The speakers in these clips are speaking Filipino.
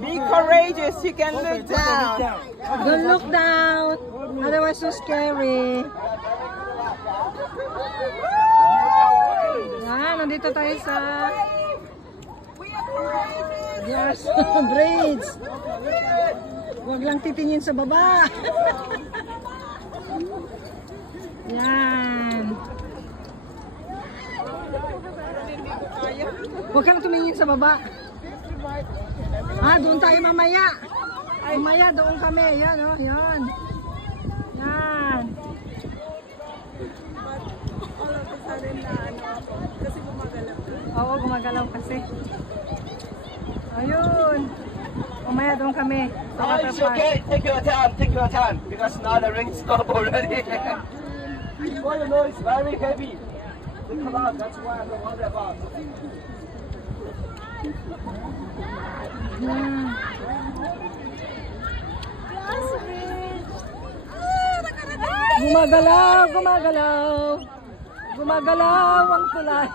Be courageous. You can look down. Don't look down. Otherwise, so scary. Nandito tayo sa Yes, braids. Huwag lang titingin sa baba. Yan. Huwag kang tumingin sa baba. Doon tayo mamaya. Mamaya doon kami. Yan, oh, yan. Yan. Oo, gumagalaw kasi. Ayun. Mamaya doon kami. It's okay. Take your time. Take your time. Because now the ring stop already. Well, you know, it's very heavy. The cloud, that's why I don't worry about. Gumagalaw, gumagalaw. Gumagalaw ang tulay.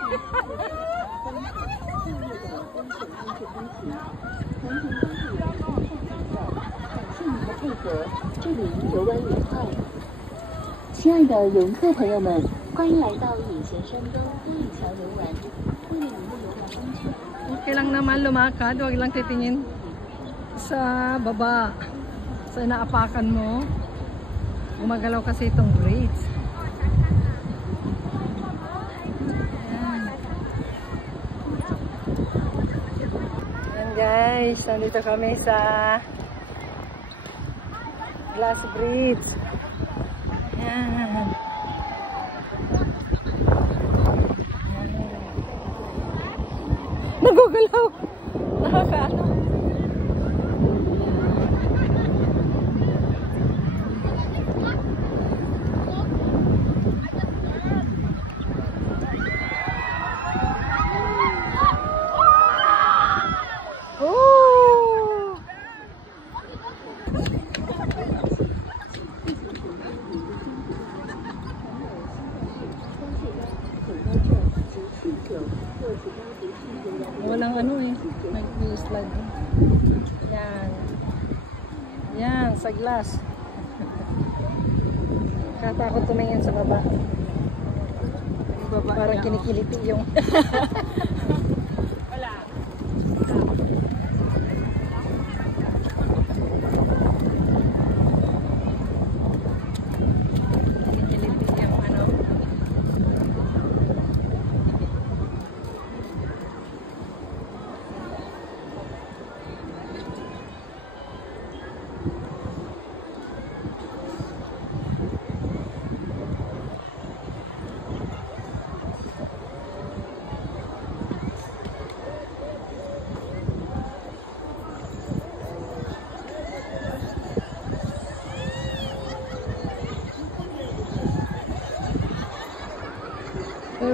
Okay lang naman lumakad, huwag lang titingin sa baba. Sa inaapakan mo. Gumagalaw kasi itong braids. Ayan guys, nandito kami sa Glass Bridge. Ayan. Nagugalaw. Nakakaano. Walang ano eh, nag-slide. Yan. Yan, sa glass. Katakot tumingin sa baba. Parang kinikiliti yung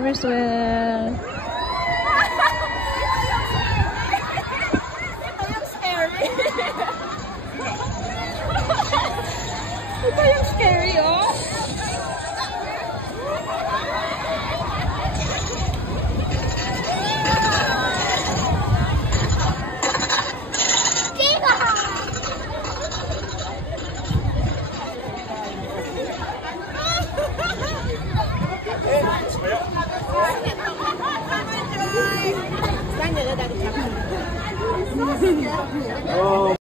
very well. Ito yung scary. Ito yung scary, oh. Oh.